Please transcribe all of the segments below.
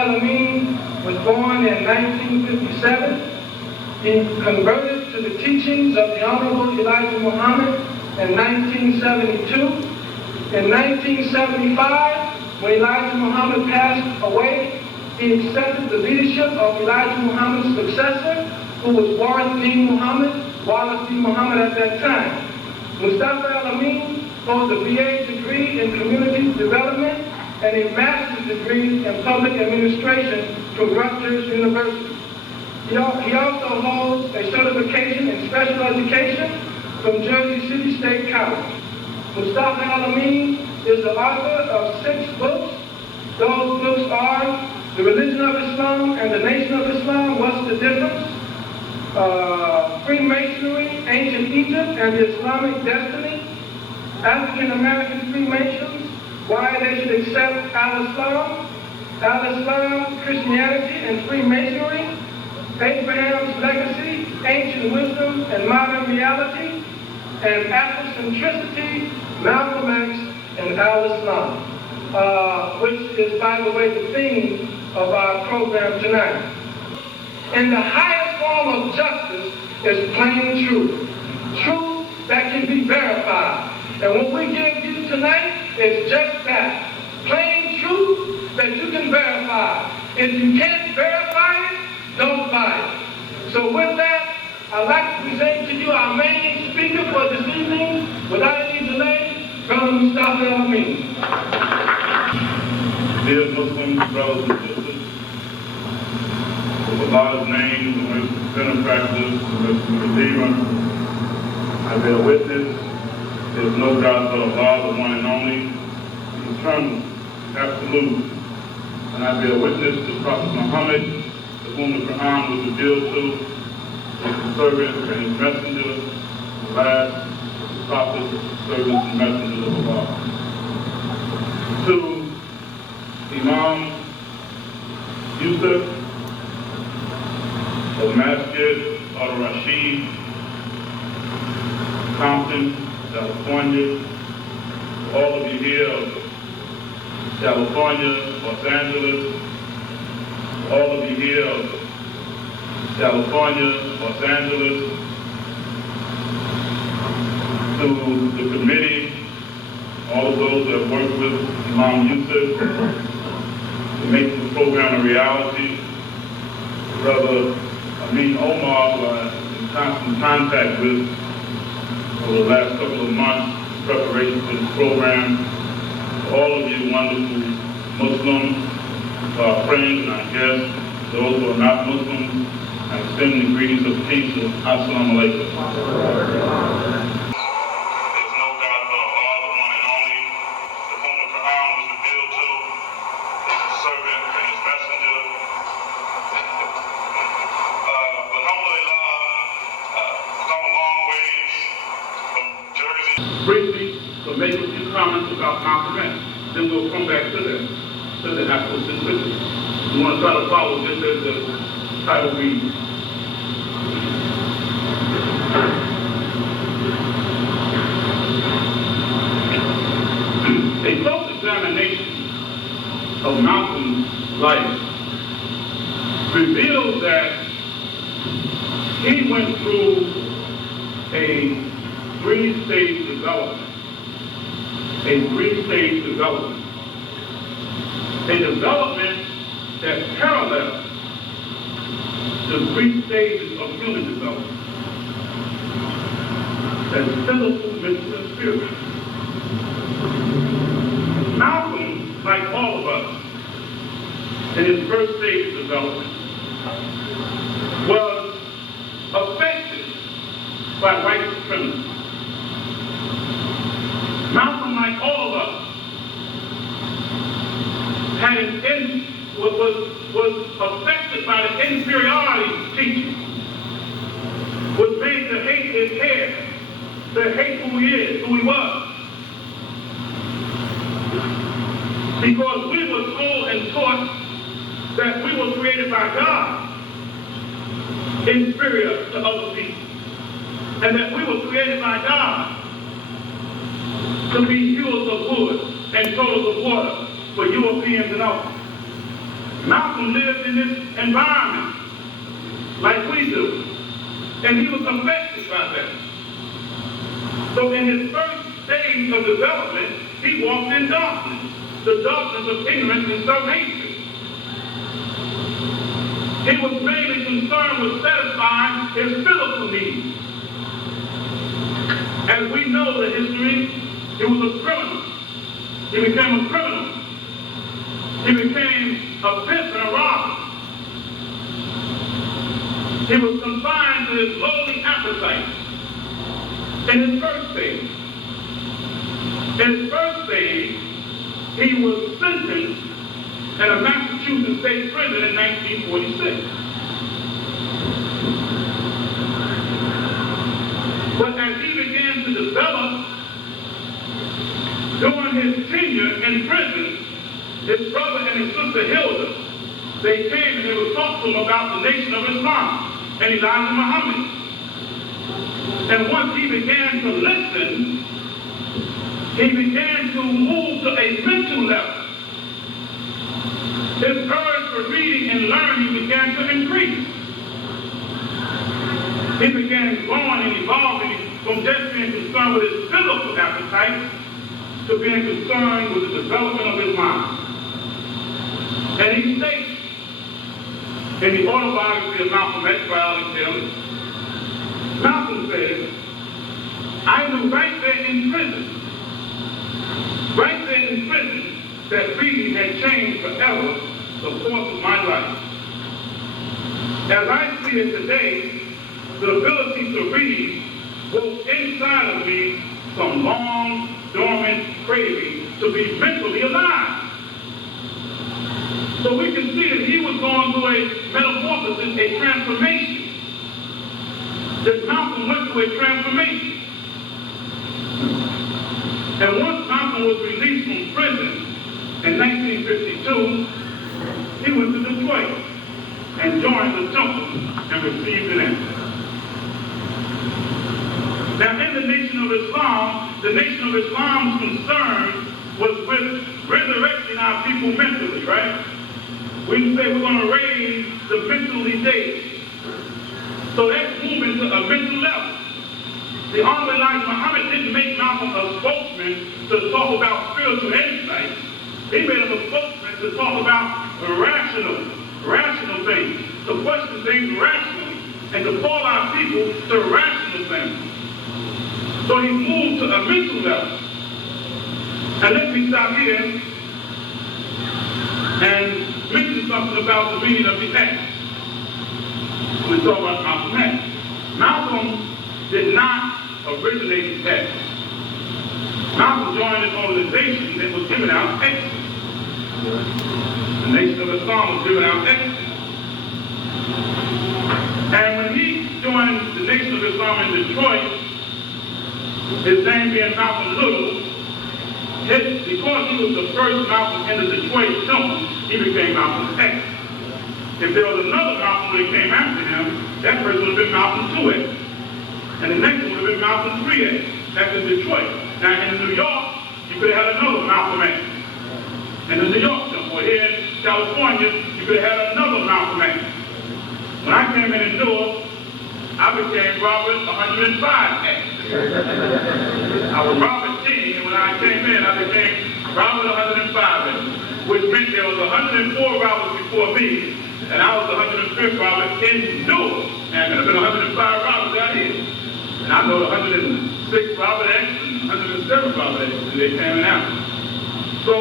El-Amin was born in 1957. He converted to the teachings of the Honorable Elijah Muhammad in 1972. In 1975, when Elijah Muhammad passed away, he accepted the leadership of Elijah Muhammad's successor, who was Wallace D. Muhammad at that time. Mustafa El-Amin holds a BA degree in community development and a master's degree in public administration from Rutgers University. He also holds a certification in special education from Jersey City State College. Mustafa El-Amin is the author of 6 books. Those books are The Religion of Islam and the Nation of Islam, What's the Difference? Freemasonry, Ancient Egypt and the Islamic Destiny. African American Freemasons, Why They Should Accept Al-Islam, Christianity and Freemasonry. Abraham's Legacy, Ancient Wisdom and Modern Reality. And Afrocentricity, Malcolm X and Al-Islam, which is, by the way, the theme of our program tonight. And the highest form of justice is plain truth. Truth that can be verified. And what we give you tonight is just that. Plain truth that you can verify. If you can't verify it, don't buy it. So with that, I'd like to present to you our main speaker for this evening, without any delay, Brother Mustafa El-Amin. Dear Muslims, brothers and sisters, with Allah's name, the merciful benefactor, the merciful Redeemer, I bear witness there is no God but Allah, the one and only, the eternal, absolute. And I bear witness to Prophet Muhammad, to whom the Quran was revealed to, his servant and his messenger, the last prophets, servants and messengers of Allah. To Imam Yusuf of Masjid al-Rashid, Compton, California, all of you here of California, Los Angeles, all of you here of California, Los Angeles, to the committee, all of those that have worked with Imam Yusuf to make the program a reality. Brother El-Amin Omar, who I'm in constant contact with over the last couple of months in preparation for this program. All of you wonderful Muslims, our friends and our guests, those who are not Muslims, I extend the greetings of peace of Assalamu alaikum. Briefly, to make a few comments about Malcolm X. Then we'll come back to the Afrocentricity. We want to try to follow this as the title reads. A close examination of Malcolm's life reveals that he went through a three-stage development. A development that parallels the 3 stages of human development. That's physical, mental, and spiritual. Malcolm, like all of us, in his first stage of development, was affected by white supremacy. Malcolm, like all of us, was affected by the inferiority teaching, which made to hate his hair, to hate who he is, who he was. Because we were told and taught that we were created by God, inferior to other people, and that we were created by God to be hewers of wood and totals of water for Europeans and others. Malcolm lived in this environment like we do, and he was affected by that. So in his first stage of development, he walked in darkness, the darkness of ignorance and self-hatred. He was mainly concerned with satisfying his physical needs. As we know the history, he was a criminal. He became a criminal. He became a pimp and a robber. He was confined to his lowly appetites in his first stage. In his first stage, he was sentenced in a Massachusetts state prison in 1946. But as he began to develop during his tenure in prison, his brother and his sister Hilda, they came and they would talk to him about the Nation of Islam and Elijah Muhammad. And once he began to listen, he began to move to a mental level. His urge for reading and learning began to increase. He began growing and evolving from just being concerned with his physical appetite to being concerned with the development of his mind. And he states in the autobiography of Malcolm X by Alex Haley, Malcolm says, I knew right there in prison, that reading had changed forever the course of my life. As I see it today, the ability to read woke inside of me some long, dormant craving to be mentally alive. So we can see that he was going through a metamorphosis, a transformation. That Malcolm went through a transformation. And once Malcolm was released from prison in 1952, he went to Detroit and joined the temple and received an answer. Now in the Nation of Islam's concern was with resurrecting our people mentally, right? We say we're going to raise the mentally dead. So that's moving to a mental level. The Honorable Elijah Muhammad didn't make Malcolm a spokesman to talk about spiritual insights. He made him a spokesman to talk about rational things, to question things rationally, and to call our people to rational things. So he moved to a mental level. And let me stop here and mention something about the meaning of the X. When we talk about Malcolm X. Malcolm did not originate the X. Malcolm joined an organization that was giving out X. The Nation of Islam was giving out X. And when he joined the Nation of Islam in Detroit, his name being Malcolm Little, because he was the first Malcolm in the Detroit temple, he became Malcolm X. If there was another Malcolm that came after him, that person would have been Malcolm 2X. And the next one would have been Malcolm 3X. That's in Detroit. Now in New York, you could have had another Malcolm X. In the New York temple. Here in California, you could have had another Malcolm X. When I came in the door, I became Robert 105X. I was Robert King, and when I came in, I became Robert 105X, which meant there was 104 Roberts before me, and I was the 105th Robert in Newark, and there have been 105 Roberts out here. And I know the 106 Robert X and 107 Robert X, and they came in after. So,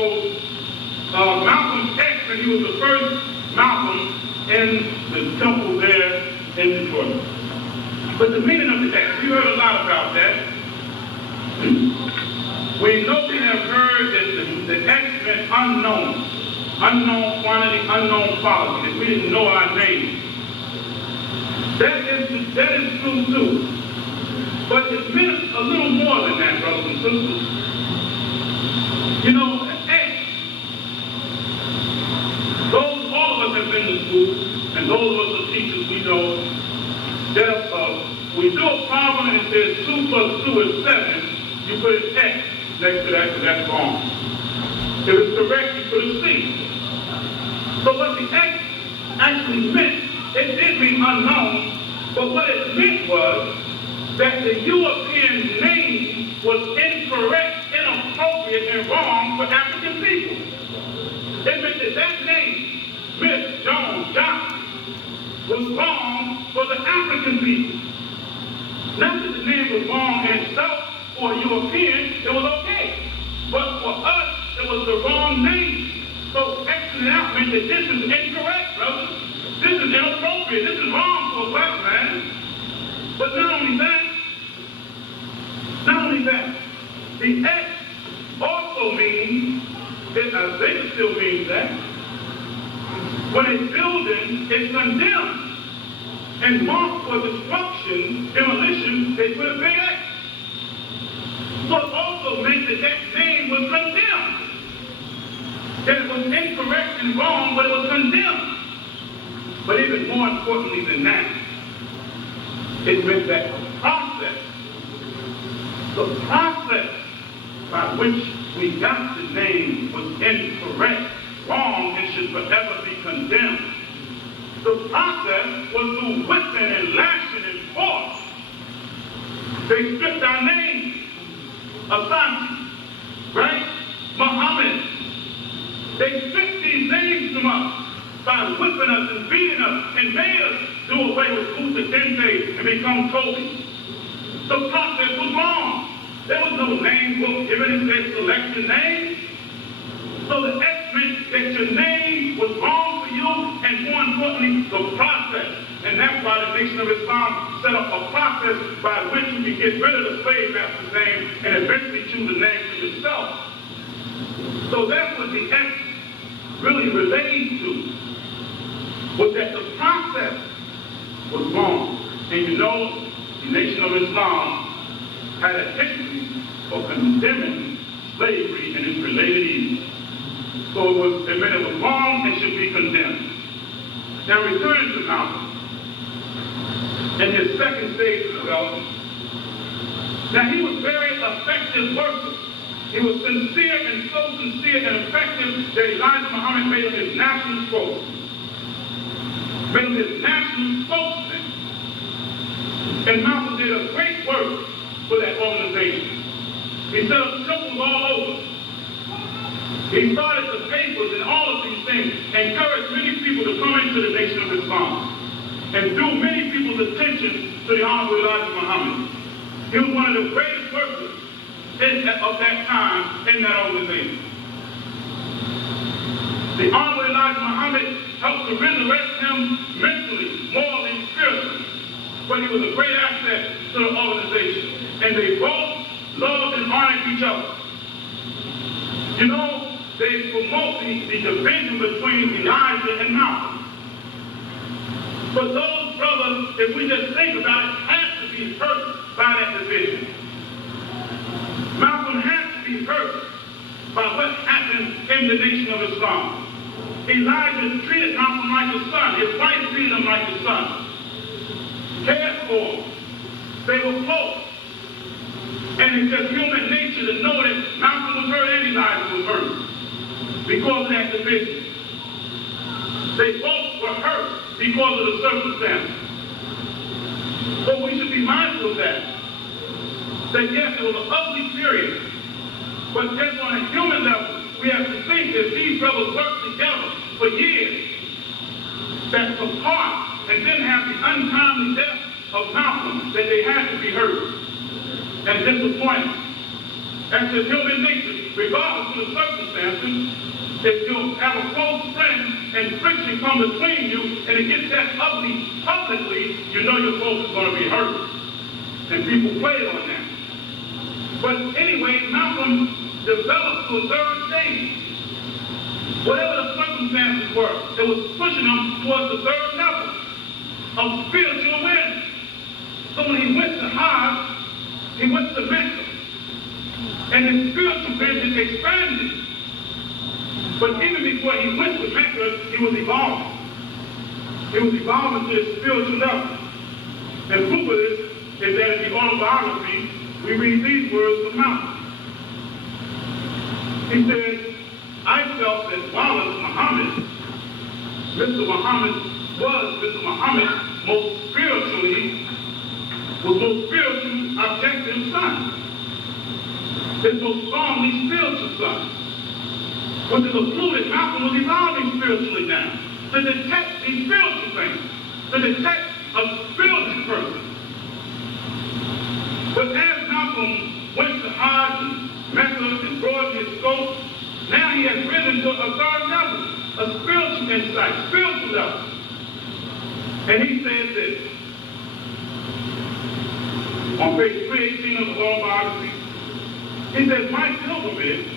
Malcolm X, and he was the first Malcolm in the temple there in Detroit. But the meaning of the X, we heard a lot about that. We know we have heard that the X meant unknown. Unknown quantity, unknown quality, that we didn't know our name. That is true too. But it meant a little more than that, brothers and sisters. You know, X, all of us have been to school, and those of us are teachers, we know that we do a problem and it says 2 plus 2 is 7, you put an X next to that because that's wrong. If it's correct, you put a C. So what the X actually meant, it did mean unknown, but what it meant was that the European name was incorrect, inappropriate, and wrong for African people. It meant that that name, Smith, Jones, Johnson, was wrong for the African people. Not that the name was wrong in itself for a European, it was okay. But for us, it was the wrong name. So Xing it out meant that this is incorrect, brother. This is inappropriate. This is wrong for a black man. But not only that, the X also means, I think it still means that, when a building is condemned and marked for destruction, demolition, they put a big X. So it also meant that that name was condemned. That it was incorrect and wrong, but it was condemned. But even more importantly than that, it meant that the process by which we got the name was incorrect, wrong, and should forever be condemned. The process was through whipping and lashing and force. They stripped our names. Asante, right? Muhammad. They stripped these names from us by whipping us and beating us and made us do away with Kuta Dente and become Toby. The process was wrong. There was no name book given and said select your name. So the X meant that your name was wrong for you, and more importantly, the process. And that's why the Nation of Islam set up a process by which you can get rid of the slave master's name and eventually choose a name for yourself. So that's what the X really relates to, was that the process was wrong. And you know, the Nation of Islam had a history of condemning slavery and its related evils. So it meant it was wrong and should be condemned. Now returning to Malcolm, in his second stage of development, now he was very effective worker. He was sincere and so sincere and effective that Elijah Muhammad made him his national spokesman. Made him his national spokesman. And Malcolm did a great work for that organization. He set up temples all over. He started the papers and all of these things, encouraged many people to come into the Nation of Islam, and drew many people's attention to the Honorable Elijah Muhammad. He was one of the greatest workers of that time in that organization. The Honorable Elijah Muhammad helped to resurrect him mentally, morally, and spiritually. But he was a great asset to the organization. And they both loved and honored each other. You know, they promote the division between Elijah and Malcolm. But those brothers, if we just think about it, had to be hurt by that division. Malcolm had to be hurt by what happened in the Nation of Islam. Elijah treated Malcolm like a son. His wife treated him like a son. Cared for him. They were close. And it's just human nature to know that Malcolm was hurt and Elijah was hurt because of that division. They both were hurt because of the circumstances. But we should be mindful of that. That yes, it was an ugly period. But just on a human level, we have to think that these brothers worked together for years. That's apart, and then have the untimely death of Malcolm, that they had to be hurt and disappointed. That's just human nature, regardless of the circumstances. If you have a close friend and friction come between you and it gets that ugly publicly, you know your folks are going to be hurt. And people played on that. But anyway, Malcolm developed to a third stage. Whatever the circumstances were, it was pushing him towards the third level of spiritual awareness. So when he went to Hajj, he went to Mecca. And his spiritual vision expanded. But even before he went to Mecca, he was evolving. He was evolving to his spiritual level. And proof of this is that in the autobiography, we read these words of Malcolm. He said, I felt that Wallace Muhammad Mr. Muhammad was most spiritually objective son. His most strongly spiritual son. Which is a clue that Malcolm was evolving spiritually now. To detect these spiritual things. To detect a spiritual person. But as Malcolm went to Hajj and Mecca and broadened his scope, now he has risen to a third level, a spiritual insight, spiritual level. And he says this, on page 318 of the Law Biography, he says, my pilgrimage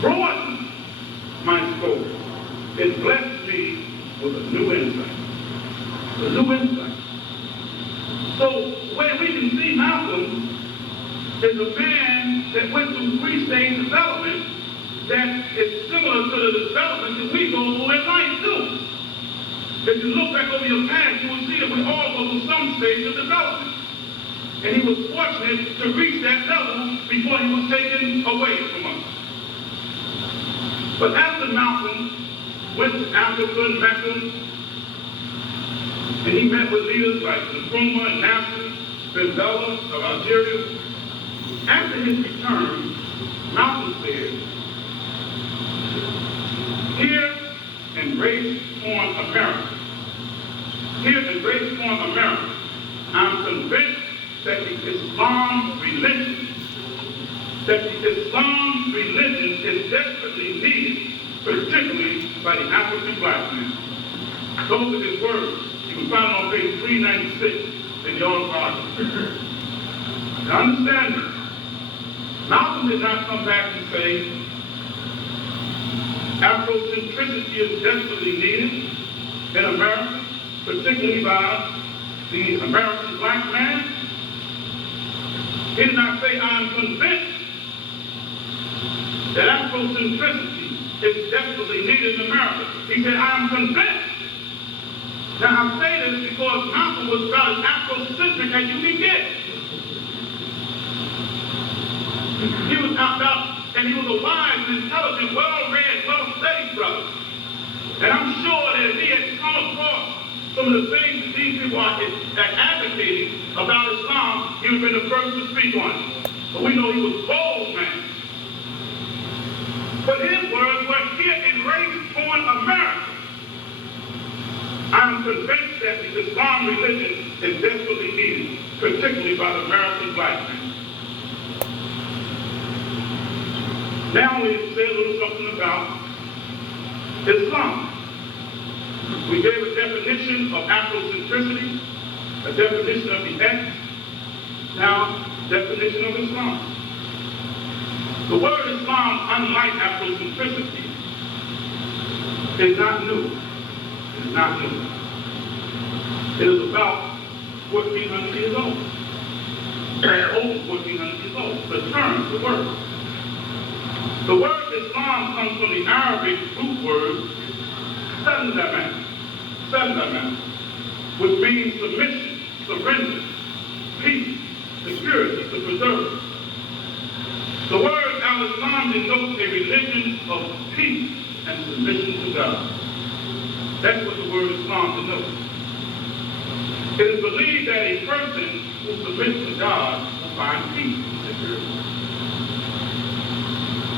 broadened my scope. It blessed me with a new insight. A new insight. So, where we can see Malcolm is a man that went through three-stage development that is similar to the development that we go through in life too. If you look back over your past, you will see that we all go through some stage of development. And he was fortunate to reach that level before he was taken away from us. But after Malcolm went to Africa and Mecca, and he met with leaders like Nkrumah and Nasser, Ben Bella of Algeria. After his return, Malcolm said, here in race-torn America, I'm convinced that the Islam religion is desperately needed, particularly by the African black man. Those are his words. You can find it on page 396 in the autobiography. Now understand this. Malcolm did not come back and say, Afrocentricity is desperately needed in America, particularly by the American black man. He did not say, I'm convinced that Afrocentricity is desperately needed in America. He said, I'm convinced. Now, I say this because Malcolm was about as Afrocentric as you can get. He was and he was a wise, intelligent, well-read, well-studied brother. And I'm sure that if he had come across some of the things that these people are advocating about Islam, he would have been the first to speak on it. But we know he was a bold man. But his words were, here in race-torn America, I'm convinced that the Islam religion is desperately needed, particularly by the American black man. Now we say a little something about Islam. We gave a definition of Afrocentricity, a definition of the X, now definition of Islam. The word Islam, unlike Afrocentricity, is not new. It is not new. It is about 1,400 years old. Over 1,400 years old. The term, the word. The word Islam comes from the Arabic root word Sallama, which means submission, surrender, peace, security, to preserve. The word al-Islam denotes a religion of peace and submission to God. That's what the word Islam denotes. It is believed that a person who submits to God will find peace and security.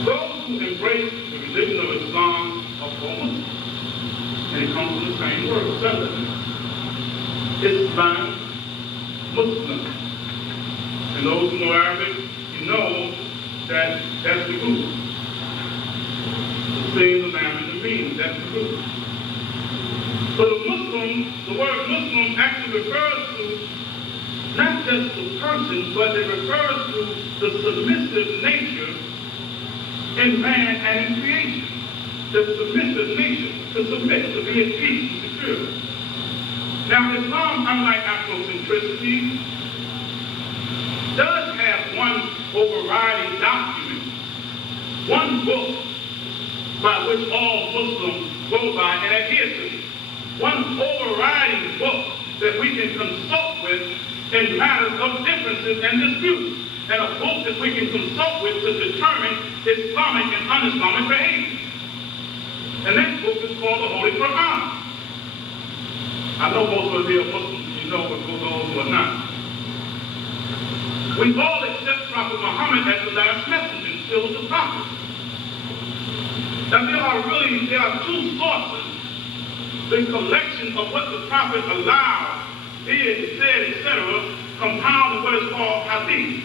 Those who embrace the religion of Islam are called Muslims. And it comes from the same word, Islam, Muslim. And those who know Arabic, you know that that's the root. Saying El-Amin, that's the root. So the word Muslim actually refers to not just the person, but it refers to the submissive nature in man and in creation. The submissive nature, to submit, to be at peace and secure. Now Islam, unlike Afrocentricity, does have one overriding document, one book by which all Muslims go by and adhere to. One overriding book that we can consult with in matters of differences and disputes, and a book that we can consult with to determine Islamic and un-Islamic behavior. And that book is called the Holy Quran. I know most of you are Muslims, and you know, but for those who are not. We all accept Prophet Muhammad as the last messenger, and still the prophet. Now there are two sources, the collection of what the prophet allowed, did, said, etc., compounded what is called hadith.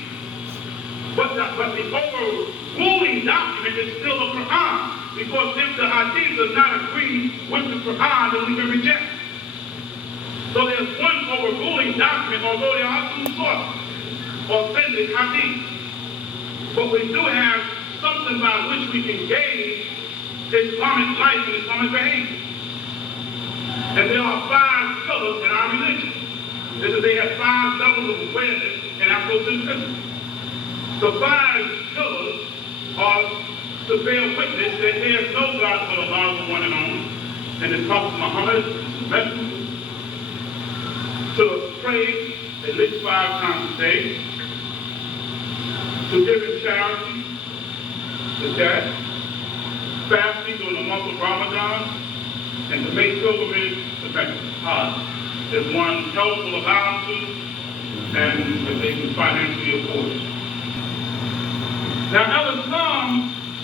But the overruling document is still the Quran, because if the hadith does not agree with the Quran, then we can reject it. So there's one overruling document, although there are two sources, authentic hadith. But we do have something by which we can gauge Islamic life and Islamic behavior. And there are 5 pillars in our religion. They have 5 levels of awareness and Afrocentricity. The 5 pillars are to bear witness that there is no God but Allah, the one and only, and the Prophet Muhammad is his messenger. To pray at least 5 times a day, to give in charity, to that, fasting during the month of Ramadan, and to make pilgrimage to Mecca. If one's health will allow them to, and if they can financially afford it. Now, El-Islam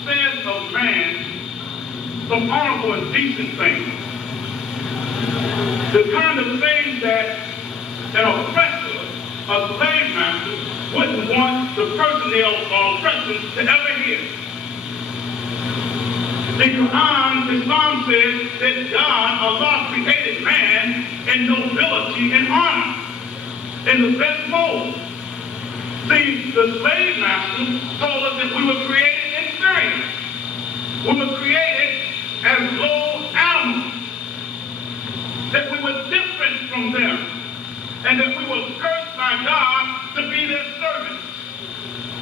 says of man some honorable and decent things. The kind of things that an oppressor, a slave master, wouldn't want the person they are oppressing to ever hear. The Quran, Islam says that God, Allah, created man in nobility and honor, in the best mold. See, the slave master told us that we were created inferior. We were created as low animals, that we were different from them, and that we were cursed by God to be their servants,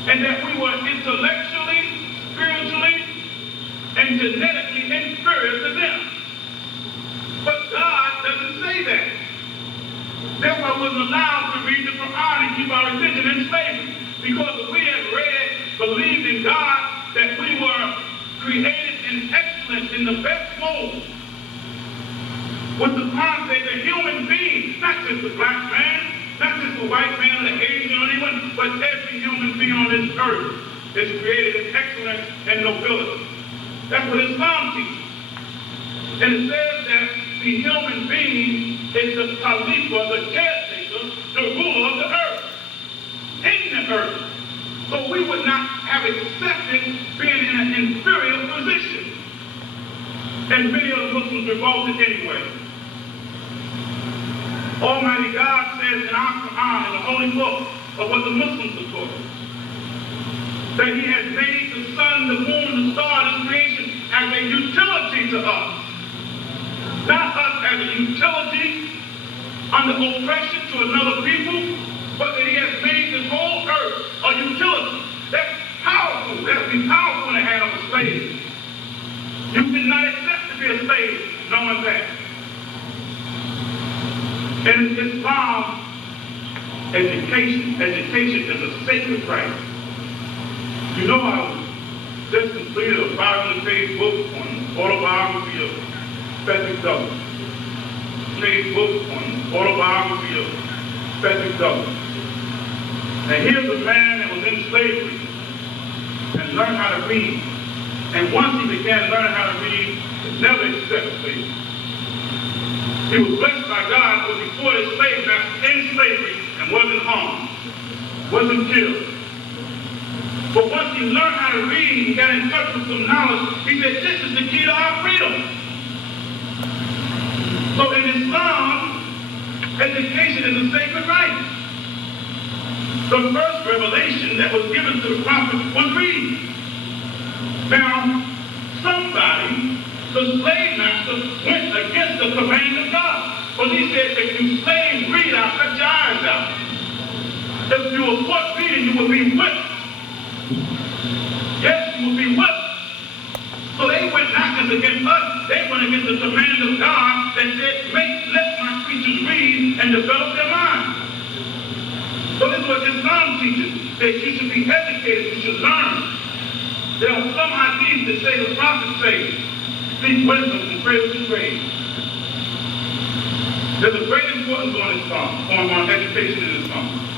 and that we were intellectually, spiritually, and genetically inferior to them. But God doesn't say that. Therefore, we wasn't allowed to read the Quran and keep our religion in slavery. Because if we had believed in God, that we were created in excellence, in the best mold, with the concept of human being, not just the black man, not just the white man or the Asian or anyone, but every human being on this earth is created in excellence and nobility. That's what Islam teaches. And it says that the human being is the Khalifa, the caretaker, the ruler of the earth, in the earth. So we would not have accepted being in an inferior position. And many of the Muslims revolted anyway. Almighty God says in our Quran, in the holy book of what the Muslims are taught, that he has made the sun, the moon, the stars, and creation as a utility to us. Not us as a utility under oppression to another people, but that he has made this whole earth a utility. That's powerful. That would be powerful in the hand of a slave. You cannot accept to be a slave knowing that. In Islam, education is a sacred right. You know, I just completed a 500-page book on autobiography of Frederick Douglass. And here's a man that was in slavery and learned how to read. And once he began learning how to read, he never accepted slavery. He was blessed by God, but before his slave master in slavery and wasn't harmed, wasn't killed. But once he learned how to read, he got in touch with some knowledge, he said, this is the key to our freedom. So in Islam, education is a sacred right. The first revelation that was given to the prophet was read. Now, somebody, the slave master, went against the command of God. But he said, if you slave read, I'll cut your eyes out. If you were caught reading, you would be whipped. Yes, you will be whipped. So they went not just against us, they went against the command of God that said, let my creatures read and develop their mind. So this is what Islam teaches, that you should be educated, you should learn. There are some hadiths that say the prophet says speak wisdom from cradle to grave. There's a great importance on this farm, on education in this farm.